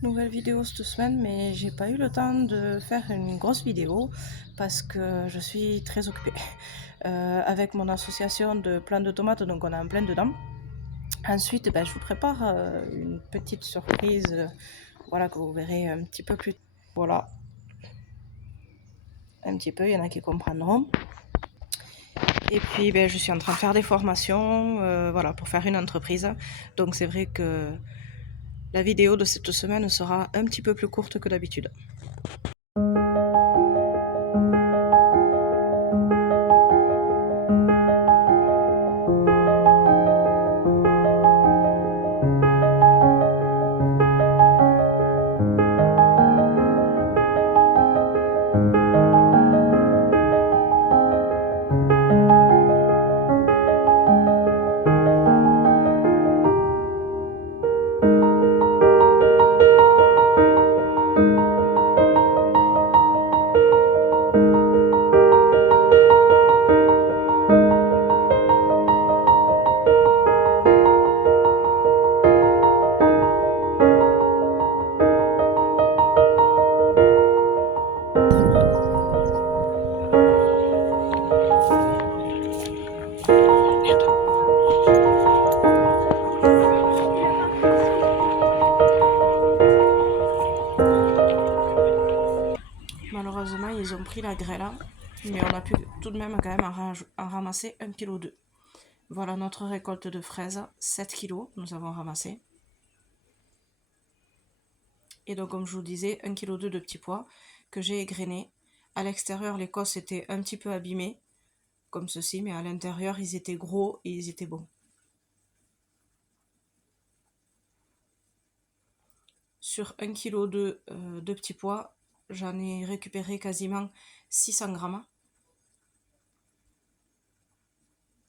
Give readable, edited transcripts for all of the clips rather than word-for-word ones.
Nouvelle vidéo cette semaine, mais j'ai pas eu le temps de faire une grosse vidéo parce que je suis très occupée. Avec mon association de plants de tomates, donc on est en plein dedans. Ensuite, je vous prépare une petite surprise, voilà, que vous verrez un petit peu plus tard. Voilà, un petit peu, il y en a qui comprendront. Et puis, je suis en train de faire des formations, voilà, pour faire une entreprise. Donc c'est vrai que la vidéo de cette semaine sera un petit peu plus courte que d'habitude. Malheureusement, ils ont pris la grêle, mais on a pu tout de même quand même en ramasser 1,2 kg. Voilà notre récolte de fraises, 7 kg nous avons ramassé. Et donc comme je vous disais, 1,2 kg de petits pois que j'ai égrenés. À l'extérieur, l'écosse était un petit peu abîmée, comme ceci, mais à l'intérieur, ils étaient gros et ils étaient bons. Sur 1,2 kg de petits pois, j'en ai récupéré quasiment 600 grammes.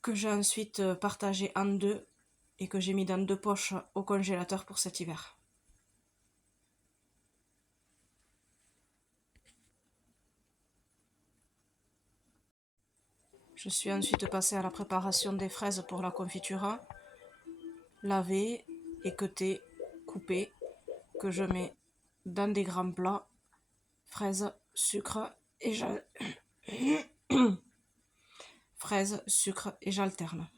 Que j'ai ensuite partagé en deux et que j'ai mis dans 2 poches au congélateur pour cet hiver. Je suis ensuite passée à la préparation des fraises pour la confiture. Lavées, équeutées, coupées, que je mets dans des grands plats. Fraises, sucre et fraises, sucre et j'alterne.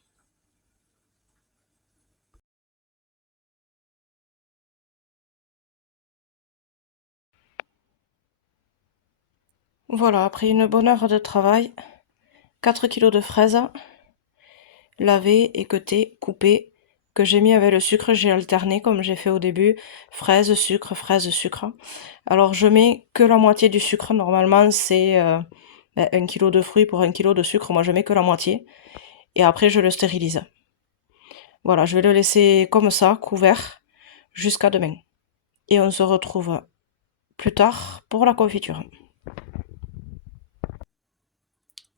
Voilà, après une bonne heure de travail, 4 kg de fraises, lavées, équeutées, coupées, que j'ai mis avec le sucre, j'ai alterné comme j'ai fait au début, fraises, sucre, fraises, sucre. Alors je mets que la moitié du sucre, normalement c'est 1 kg de fruits pour 1 kg de sucre, moi je mets que la moitié, et après je le stérilise. Voilà, je vais le laisser comme ça, couvert, jusqu'à demain. Et on se retrouve plus tard pour la confiture.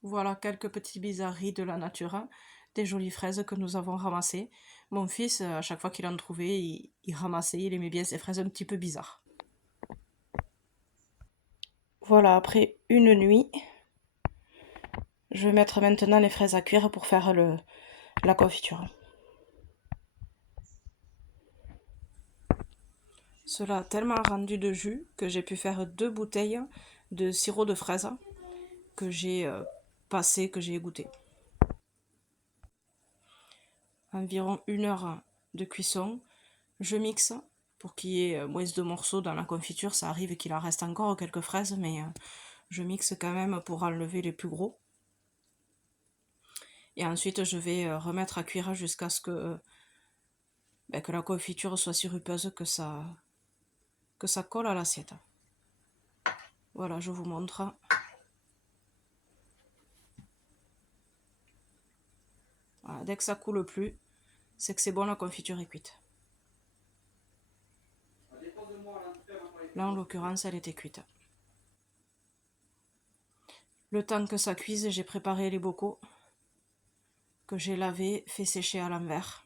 Voilà quelques petites bizarreries de la nature, des jolies fraises que nous avons ramassées. Mon fils, à chaque fois qu'il en trouvait, il ramassait, il aimait bien ces fraises un petit peu bizarres. Voilà, après une nuit, je vais mettre maintenant les fraises à cuire pour faire la confiture. Cela a tellement rendu de jus que j'ai pu faire 2 bouteilles de sirop de fraise que j'ai passé, que j'ai goûté. Environ 1 heure de cuisson. Je mixe pour qu'il y ait moins de morceaux dans la confiture. Ça arrive qu'il en reste encore quelques fraises, mais je mixe quand même pour enlever les plus gros. Et ensuite, je vais remettre à cuire jusqu'à ce que la confiture soit sirupeuse, que ça colle à l'assiette. Voilà, je vous montre. Voilà, dès que ça coule plus, c'est que c'est bon, la confiture est cuite. Là, en l'occurrence, elle était cuite. Le temps que ça cuise, j'ai préparé les bocaux que j'ai lavés, fait sécher à l'envers.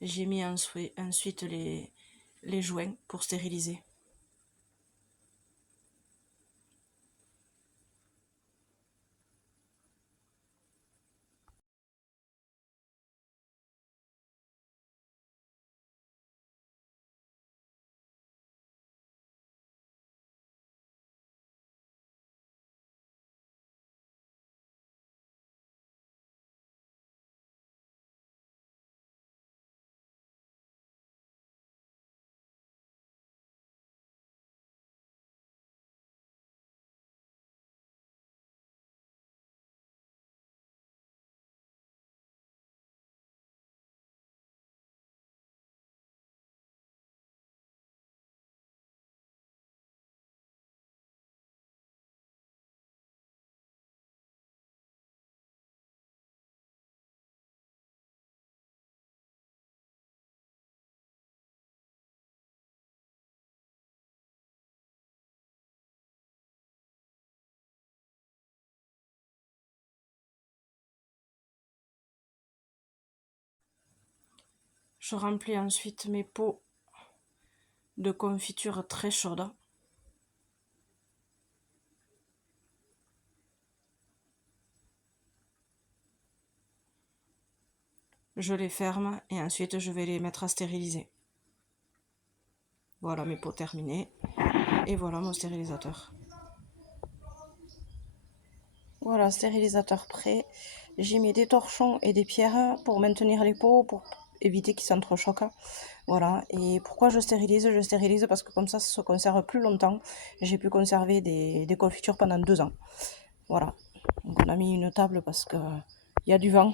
J'ai mis ensuite les joints pour stériliser. Je remplis ensuite mes pots de confiture très chaude. Je les ferme et ensuite je vais les mettre à stériliser. Voilà mes pots terminés. Et voilà mon stérilisateur. Voilà, stérilisateur prêt. J'y mets des torchons et des pierres pour maintenir les pots, pour éviter qu'ils s'entrechoquent. Voilà, et pourquoi je stérilise? Je stérilise parce que comme ça se conserve plus longtemps. J'ai pu conserver des confitures pendant 2 ans. Voilà, donc on a mis une table parce que il y a du vent.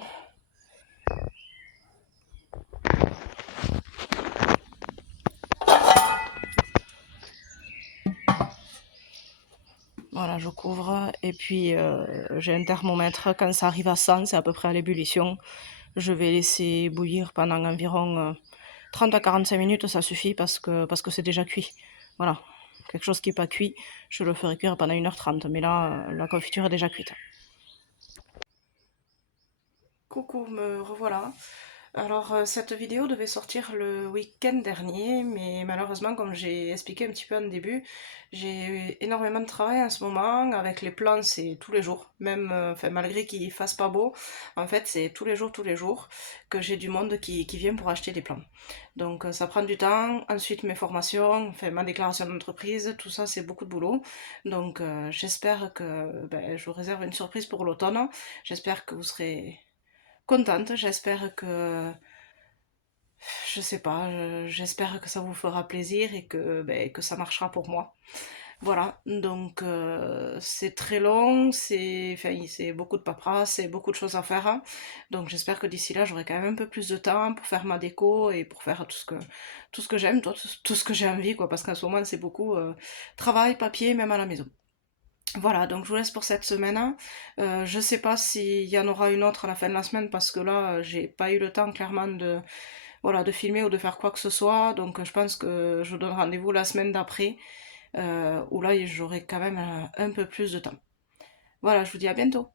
Voilà, je couvre et puis j'ai un thermomètre. Quand ça arrive à 100, c'est à peu près à l'ébullition. Je vais laisser bouillir pendant environ 30 à 45 minutes, ça suffit parce que c'est déjà cuit. Voilà, quelque chose qui n'est pas cuit, je le ferai cuire pendant 1h30, mais là, la confiture est déjà cuite. Coucou, me revoilà. Alors, cette vidéo devait sortir le week-end dernier, mais malheureusement, comme j'ai expliqué un petit peu en début, j'ai énormément de travail en ce moment. Avec les plans, c'est tous les jours, même enfin, malgré qu'il fasse pas beau, en fait, c'est tous les jours que j'ai du monde qui vient pour acheter des plans. Donc, ça prend du temps. Ensuite, mes formations, enfin, ma déclaration d'entreprise, tout ça, c'est beaucoup de boulot. Donc, j'espère que je vous réserve une surprise pour l'automne. J'espère que vous serez contente, j'espère que, je sais pas, j'espère que ça vous fera plaisir et que ça marchera pour moi. Voilà, donc c'est très long, c'est beaucoup de paperasse, c'est beaucoup de choses à faire, hein. Donc j'espère que d'ici là j'aurai quand même un peu plus de temps pour faire ma déco et pour faire tout ce que j'aime, tout ce que j'ai envie, quoi, parce qu'en ce moment c'est beaucoup travail, papier, même à la maison. Voilà, donc je vous laisse pour cette semaine. Je sais pas s'il y en aura une autre à la fin de la semaine parce que là, j'ai pas eu le temps clairement voilà, de filmer ou de faire quoi que ce soit. Donc je pense que je vous donne rendez-vous la semaine d'après, où là j'aurai quand même un peu plus de temps. Voilà, je vous dis à bientôt.